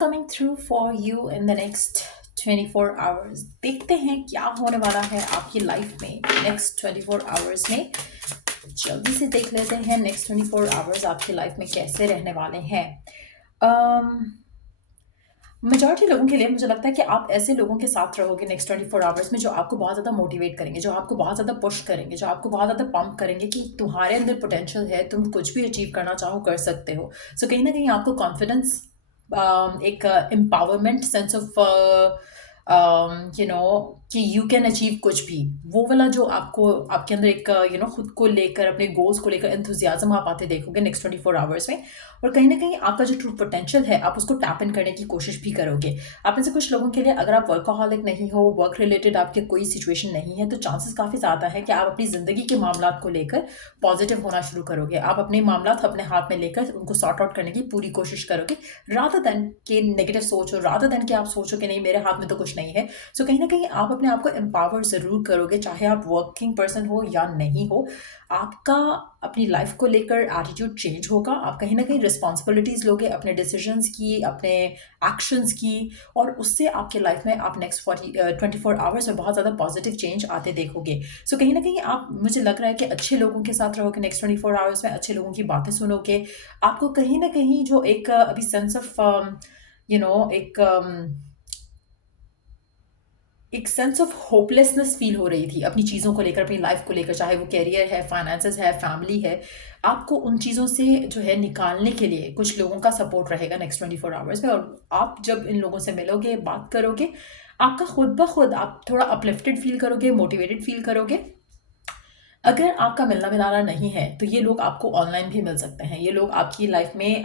coming through for you in the next 24 hours. देखते हैं क्या होने वाला है आपकी लाइफ में नेक्स्ट 24 आवर्स में। जल्दी से देख लेते हैं नेक्स्ट 24 आवर्स आपकी लाइफ में कैसे रहने वाले हैं। मेजॉरिटी लोगों के लिए मुझे लगता है कि आप ऐसे लोगों के साथ रहोगे नेक्स्ट 24 आवर्स में जो आपको बहुत ज़्यादा मोटिवेट करेंगे, जो आपको बहुत ज़्यादा पुश करेंगे, जो आपको बहुत ज़्यादा पंप करेंगे कि तुम्हारे अंदर पोटेंशियल है, तुम कुछ भी अचीव करना चाहो कर सकते हो। सो कहीं ना कहीं आपको कॉन्फिडेंस, एक एम्पावरमेंट, सेंस ऑफ कि यू कैन अचीव कुछ भी, वो वाला जो आपको आपके अंदर एक खुद को लेकर अपने गोल्स को लेकर एंथुजियाज्म आप आते देखोगे नेक्स्ट 24 आवर्स में। और कहीं ना कहीं आपका जो ट्रू पोटेंशियल है आप उसको टैप इन करने की कोशिश भी करोगे। आप में से कुछ लोगों के लिए अगर आप वर्कaholic नहीं हो, वर्क रिलेटेड आपके कोई सिचुएशन नहीं है, तो चांसेस काफ़ी ज़्यादा है कि आप अपनी ज़िंदगी के मामला को लेकर पॉजिटिव होना शुरू करोगे। आप अपने मामला अपने हाथ में लेकर उनको सॉर्ट आउट करने की पूरी कोशिश करोगे, रादर देन कि नेगेटिव सोचो, रादर देन कि आप सोचो कि नहीं मेरे हाथ में तो कुछ नहीं है। सो कहीं ना कहीं आप अपने आप को एम्पावर ज़रूर करोगे, चाहे आप वर्किंग पर्सन हो या नहीं हो। आपका अपनी लाइफ को लेकर एटीट्यूड चेंज होगा। आप कहीं ना कहीं रिस्पॉन्सिबिलिटीज़ लोगे अपने डिसीजंस की, अपने एक्शंस की, और उससे आपके लाइफ में आप नेक्स्ट 24 आवर्स में बहुत ज़्यादा पॉजिटिव चेंज आते देखोगे। सो कहीं ना कहीं आप, मुझे लग रहा है कि अच्छे लोगों के साथ रहोगे नेक्स्ट 24 आवर्स में, अच्छे लोगों की बातें सुनोगे। आपको कहीं ना कहीं जो एक अभी सेंस ऑफ एक सेंस ऑफ होपलेसनेस फील हो रही थी अपनी चीज़ों को लेकर, अपनी लाइफ को लेकर, चाहे वो कैरियर है, फाइनेंसेस है, फैमिली है। आपको उन चीज़ों से जो है निकालने के लिए कुछ लोगों का सपोर्ट रहेगा नेक्स्ट 24 आवर्स में। और आप जब इन लोगों से मिलोगे, बात करोगे, आपका खुद ब खुद आप थोड़ा अपलिफ्टेड फील करोगे, मोटिवेटेड फील करोगे। अगर आपका मिलना मिलाना नहीं है तो ये लोग आपको ऑनलाइन भी मिल सकते हैं, ये लोग आपकी लाइफ में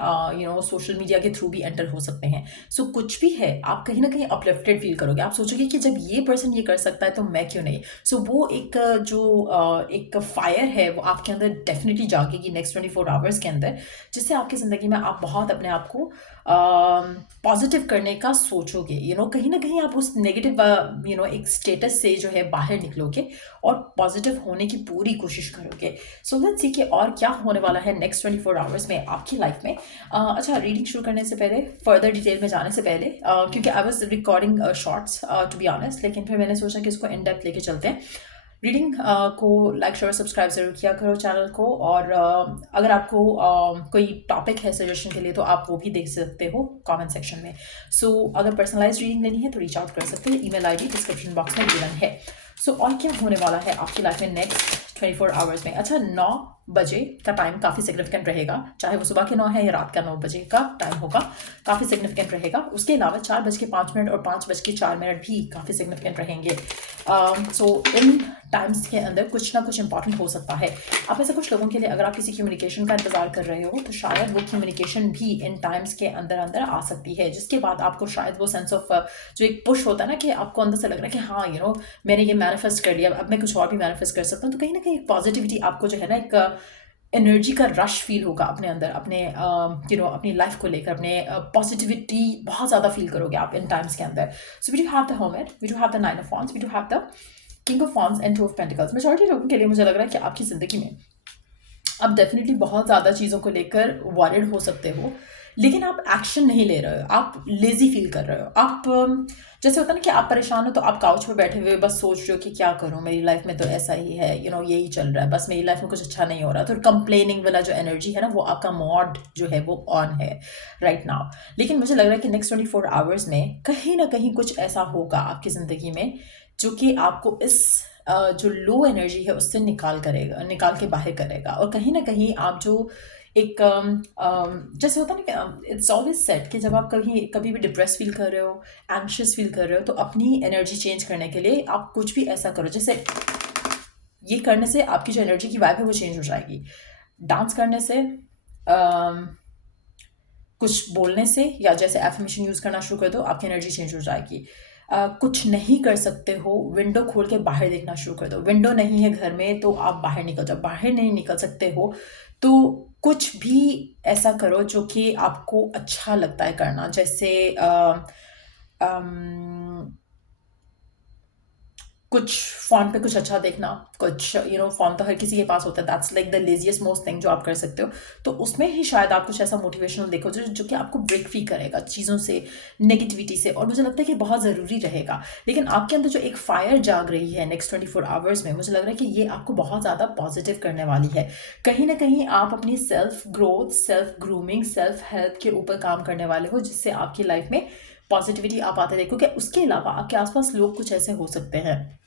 सोशल मीडिया के थ्रू भी एंटर हो सकते हैं। सो कुछ भी है, आप कहीं ना कहीं अपलिफ्टेड फील करोगे। आप सोचोगे कि जब ये पर्सन ये कर सकता है तो मैं क्यों नहीं। सो वो एक एक फायर है वो आपके अंदर डेफिनेटली जागेगी नेक्स्ट 24 आवर्स के अंदर, जिससे आपकी ज़िंदगी में आप बहुत अपने आप को पॉजिटिव करने का सोचोगे। कहीं ना कहीं आप उस नेगेटिव एक स्टेटस से जो है बाहर निकलोगे और पॉजिटिव होने की पूरी कोशिश करोगे। सो लेट्स सी कि और क्या होने वाला है नेक्स्ट 24 आवर्स में आपकी लाइफ में। अच्छा, रीडिंग शुरू करने से पहले, फर्दर डिटेल में जाने से पहले, क्योंकि I was recording shorts to be honest, लेकिन फिर मैंने सोचा कि इसको इन डेप्थ लेके चलते हैं। रीडिंग को लाइक शेयर सब्सक्राइब ज़रूर किया करो चैनल को। और अगर आपको कोई टॉपिक है सजेशन के लिए तो आप वो भी देख सकते हो कमेंट सेक्शन में। सो अगर पर्सनलाइज रीडिंग लेनी है तो रीच आउट कर सकते हैं, ईमेल आईडी डिस्क्रिप्शन बॉक्स में गिवन है। सो और क्या होने वाला है आपकी लाइफ में नेक्स्ट 24 आवर्स में। अच्छा, 9 बजे का टाइम काफ़ी सिग्निफिकेंट रहेगा, चाहे वो सुबह के 9 है या रात का 9 बजे का टाइम होगा, काफ़ी सिग्निफिकेंट रहेगा। उसके अलावा 4:05 और 5:04 भी काफ़ी सिग्निफिकेंट रहेंगे। सो इन टाइम्स के अंदर कुछ ना कुछ इंपॉर्टेंट हो सकता है। आप ऐसे कुछ लोगों के लिए, अगर आप किसी कम्युनिकेशन का इंतजार कर रहे हो तो शायद वो कम्युनिकेशन भी इन टाइम्स के अंदर अंदर आ सकती है, जिसके बाद आपको शायद वो सेंस ऑफ जो एक पुश होता है ना, कि आपको अंदर से लग रहा है कि हाँ मैंने ये मैनिफेस्ट कर लिया, अब मैं कुछ और भी मैनिफेस्ट कर सकता हूँ। तो कहीं ना कहीं पॉजिटिविटी आपको जो है ना, एक एनर्जी का रश फील होगा अपने अंदर, अपने अपनी लाइफ को लेकर, अपने पॉजिटिविटी बहुत ज़्यादा फील करोगे आप इन टाइम्स के अंदर। So we do have the hermit, we do have the nine of wands, we do have the king of wands and two of pentacles. Majority लोगों के लिए मुझे लग रहा है कि आपकी ज़िंदगी में आप डेफिनेटली बहुत ज़्यादा चीज़ों को लेकर वॉरिड हो सकते हो, लेकिन आप एक्शन नहीं ले रहे हो, आप लेजी फील कर रहे हो। आप जैसे होता है ना कि आप परेशान हो तो आप काउच पे बैठे हुए बस सोच रहे हो कि क्या करूं, मेरी लाइफ में तो ऐसा ही है, यही चल रहा है, बस मेरी लाइफ में कुछ अच्छा नहीं हो रहा। तो कंप्लेनिंग वाला जो एनर्जी है ना, वो आपका मोड जो है वो ऑन है राइट नाउ। लेकिन मुझे लग रहा है कि नेक्स्ट 24 आवर्स में कहीं ना कहीं कुछ ऐसा होगा आपकी ज़िंदगी में जो कि आपको इस जो लो एनर्जी है उससे निकाल के बाहर करेगा। और कहीं ना कहीं आप जो एक जैसे होता है ना कि इट्स ऑलवेज सेट कि जब आप कभी भी डिप्रेस फील कर रहे हो, एंग्शियस फील कर रहे हो, तो अपनी एनर्जी चेंज करने के लिए आप कुछ भी ऐसा करो, जैसे ये करने से आपकी जो एनर्जी की वाइब है वो चेंज हो जाएगी। डांस करने से, कुछ बोलने से, या जैसे एफर्मेशन यूज़ करना शुरू कर दो, आपकी एनर्जी चेंज हो जाएगी। कुछ नहीं कर सकते हो, विंडो खोल के बाहर देखना शुरू कर दो। विंडो नहीं है घर में तो आप बाहर निकल जाओ, बाहर नहीं निकल सकते हो तो कुछ भी ऐसा करो जो कि आपको अच्छा लगता है करना। जैसे कुछ फ़ॉन पे कुछ अच्छा देखना, कुछ फ़ॉन तो हर किसी के पास होता है, that's like the laziest most thing जो आप कर सकते हो। तो उसमें ही शायद आप कुछ ऐसा मोटिवेशनल देखो जो कि आपको ब्रेक फ्री करेगा चीज़ों से, नेगेटिविटी से, और मुझे लगता है कि बहुत ज़रूरी रहेगा। लेकिन आपके अंदर जो एक फायर जाग रही है नेक्स्ट 24 आवर्स में, मुझे लग रहा है कि ये आपको बहुत ज़्यादा पॉजिटिव करने वाली है। कहीं ना कहीं आप अपनी self growth, self grooming, self help के ऊपर काम करने वाले हो, जिससे आपकी लाइफ में पॉजिटिविटी आप आते देखोगे। उसके अलावा आपके आसपास लोग कुछ ऐसे हो सकते हैं,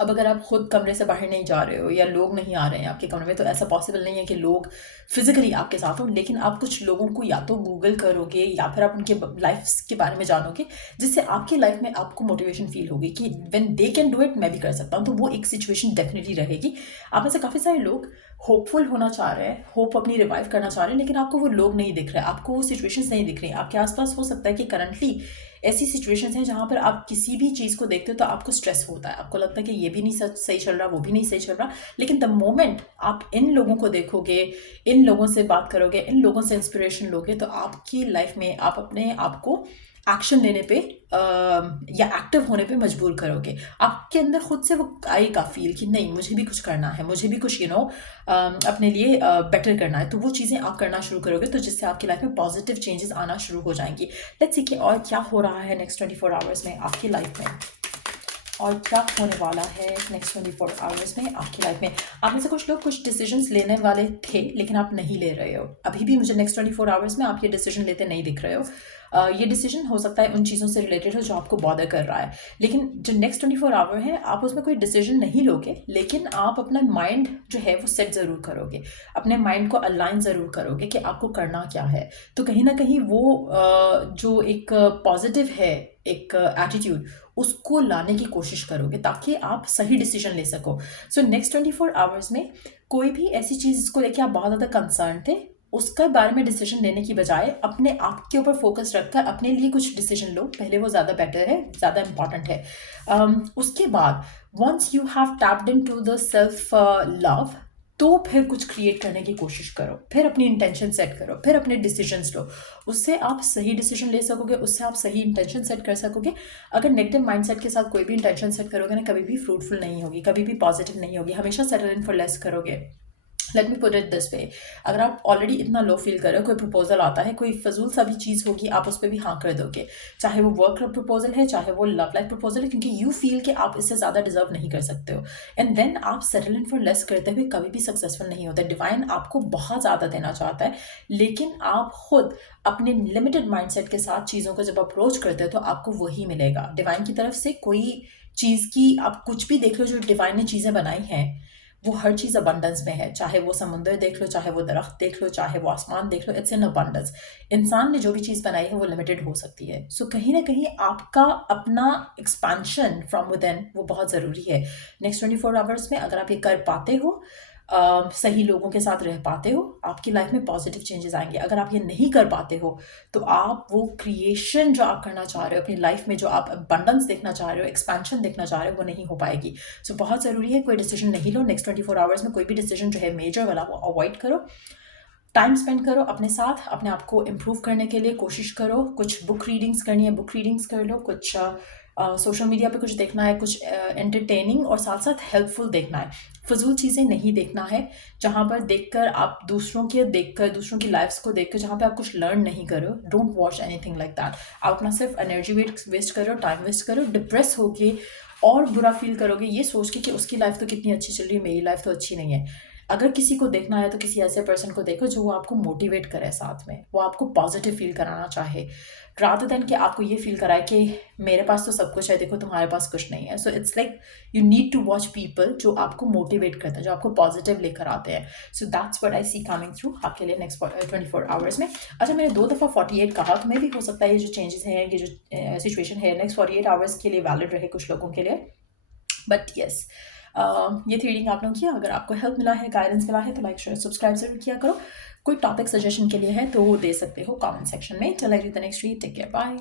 अब अगर आप खुद कमरे से बाहर नहीं जा रहे हो या लोग नहीं आ रहे हैं आपके कमरे में, तो ऐसा पॉसिबल नहीं है कि लोग फिजिकली आपके साथ हो, लेकिन आप कुछ लोगों को या तो गूगल करोगे या फिर आप उनके लाइफ के बारे में जानोगे, जिससे आपकी लाइफ में आपको मोटिवेशन फील होगी कि when they can do it, मैं भी कर सकता हूँ। तो वो एक सिचुएशन डेफिनेटली रहेगी। आप में से काफ़ी सारे लोग होपफुल होना चाह रहे हैं, होप अपनी रिवाइव करना चाह रहे हैं, लेकिन आपको वो लोग नहीं दिख रहे, आपको वो सिचुएशंस नहीं दिख रही। आपके आसपास हो सकता है कि करंटली ऐसी सिचुएशंस हैं जहाँ पर आप किसी भी चीज़ को देखते हो तो आपको स्ट्रेस होता है, आपको लगता है कि ये भी नहीं सही चल रहा, वो भी नहीं सही चल रहा। लेकिन द मोमेंट आप इन लोगों को देखोगे, इन लोगों से बात करोगे, इन लोगों से इंस्पिरेशन लोगे, तो आपकी लाइफ में आप अपने आप को एक्शन लेने पे या एक्टिव होने पे मजबूर करोगे। आपके अंदर खुद से वो आएगा फील कि नहीं, मुझे भी कुछ करना है, मुझे भी कुछ अपने लिए बेटर करना है। तो वो चीज़ें आप करना शुरू करोगे, तो जिससे आपकी लाइफ में पॉजिटिव चेंजेस आना शुरू हो जाएंगी। लेट्स सी कि और क्या हो रहा है नेक्स्ट 24 आवर्स में आपकी लाइफ में, और क्या होने वाला है नेक्स्ट 24 आवर्स में आपकी लाइफ में। आप में से कुछ लोग कुछ डिसीजंस लेने वाले थे, लेकिन आप नहीं ले रहे हो अभी भी। मुझे नेक्स्ट 24 आवर्स में आप ये डिसीजन लेते नहीं दिख रहे हो। ये डिसीजन हो सकता है उन चीज़ों से रिलेटेड हो जो आपको बॉदर कर रहा है, लेकिन जो नेक्स्ट 24 आवर है आप उसमें कोई डिसीजन नहीं लोगे, लेकिन आप अपना माइंड जो है वो सेट ज़रूर करोगे, अपने माइंड को अलाइन ज़रूर करोगे कि आपको करना क्या है। तो कहीं ना कहीं वो जो एक पॉजिटिव है, एक एटीट्यूड, उसको लाने की कोशिश करोगे ताकि आप सही डिसीजन ले सको। सो नेक्स्ट 24 आवर्स में कोई भी ऐसी चीज़ जिसको लेके आप बहुत ज़्यादा कंसर्न थे, उसके बारे में डिसीजन लेने की बजाय अपने आप के ऊपर फोकस रखकर अपने लिए कुछ डिसीजन लो पहले, वो ज़्यादा बेटर है, ज़्यादा इंपॉर्टेंट है। उसके बाद once you have tapped into the self love, तो फिर कुछ क्रिएट करने की कोशिश करो, फिर अपनी इंटेंशन सेट करो, फिर अपने डिसीजंस लो। उससे आप सही डिसीजन ले सकोगे, उससे आप सही इंटेंशन सेट कर सकोगे। अगर नेगेटिव माइंडसेट के साथ कोई भी इंटेंशन सेट करोगे ना, कभी भी फ्रूटफुल नहीं होगी, कभी भी पॉजिटिव नहीं होगी, हमेशा सेटल इन फॉर लेस करोगे। Let me put it this way, अगर आप ऑलरेडी इतना लो फील कर रहे हो, कोई प्रपोजल आता है, कोई फजूल सा भी चीज़ होगी, आप उस पर भी हाँ कर दोगे, चाहे वो वर्क प्रपोजल है, चाहे वो लव लाइफ प्रपोजल है, क्योंकि यू फील कि आप इससे ज़्यादा डिजर्व नहीं कर सकते हो। एंड देन आप सेटल इन फॉर लेस करते हुए कभी भी सक्सेसफुल नहीं होते। डिवाइन आपको बहुत ज़्यादा देना चाहता है, लेकिन आप खुद अपने लिमिटेड माइंडसेट के साथ चीज़ों को जब अप्रोच करते हो तो आपको वही मिलेगा। डिवाइन की तरफ से कोई चीज़ की आप कुछ भी देख लो, जो डिवाइन ने चीज़ें बनाई हैं, वो हर चीज़ अबंडेंस में है। चाहे वो समुंदर देख लो, चाहे वो दरख्त देख लो, चाहे वो आसमान देख लो, इट्स इन अबंडेंस। इंसान ने जो भी चीज़ बनाई है वो लिमिटेड हो सकती है। सो कहीं ना कहीं आपका अपना एक्सपेंशन फ्रॉम विद इन वो बहुत ज़रूरी है। नेक्स्ट 24 आवर्स में अगर आप ये कर पाते हो, सही लोगों के साथ रह पाते हो, आपकी लाइफ में पॉजिटिव चेंजेस आएंगे। अगर आप ये नहीं कर पाते हो, तो आप वो क्रिएशन जो आप करना चाह रहे हो अपनी लाइफ में, जो आप अबंडेंस देखना चाह रहे हो, एक्सपेंशन देखना चाह रहे हो, वो नहीं हो पाएगी। सो बहुत ज़रूरी है कोई डिसीजन नहीं लो नेक्स्ट 24 आवर्स में। कोई भी डिसीजन जो है मेजर वाला, वो अवॉइड करो। टाइम स्पेंड करो अपने साथ, अपने आप को इम्प्रूव करने के लिए कोशिश करो। कुछ बुक रीडिंग्स करनी है, बुक रीडिंग्स कर लो। कुछ सोशल मीडिया पे कुछ देखना है, कुछ एंटरटेनिंग और साथ साथ हेल्पफुल देखना है। फजूल चीज़ें नहीं देखना है, जहाँ पर देखकर आप दूसरों दूसरों की लाइफ्स को देखकर जहाँ पे आप कुछ लर्न नहीं करो। Don't watch anything like that. आप अपना सिर्फ एनर्जी वेस्ट करो, टाइम वेस्ट करो, डिप्रेस होके और बुरा फील करोगे ये सोच के कि उसकी लाइफ तो कितनी अच्छी चल रही है, मेरी लाइफ तो अच्छी नहीं है। अगर किसी को देखना है तो किसी ऐसे पर्सन को देखो जो वो आपको मोटिवेट करे, साथ में वो आपको पॉजिटिव फील कराना चाहे, रादर देन कि आपको ये फील कराए कि मेरे पास तो सब कुछ है, देखो तुम्हारे पास कुछ नहीं है। So it's like you need to watch people जो आपको मोटिवेट करते हैं, जो आपको पॉजिटिव लेकर आते हैं। So that's what I see coming through आपके लिए नेक्स्ट 24 आवर्स में। अच्छा, मैंने 2 दफ़ा 48 कहा, तो मे भी हो सकता है ये जो चेंजेस हैं, ये जो सिचुएशन है नेक्स्ट 48 आवर्स के लिए वैलिड रहे कुछ लोगों के लिए। बट येस, ये थी रीडिंग आप लोगों की। अगर आपको हेल्प मिला है, गाइडेंस मिला है, तो लाइक शेयर सब्सक्राइब जरूर किया करो। कोई टॉपिक सजेशन के लिए है तो वो दे सकते हो कमेंट सेक्शन में। Till I read the next read, take care, bye.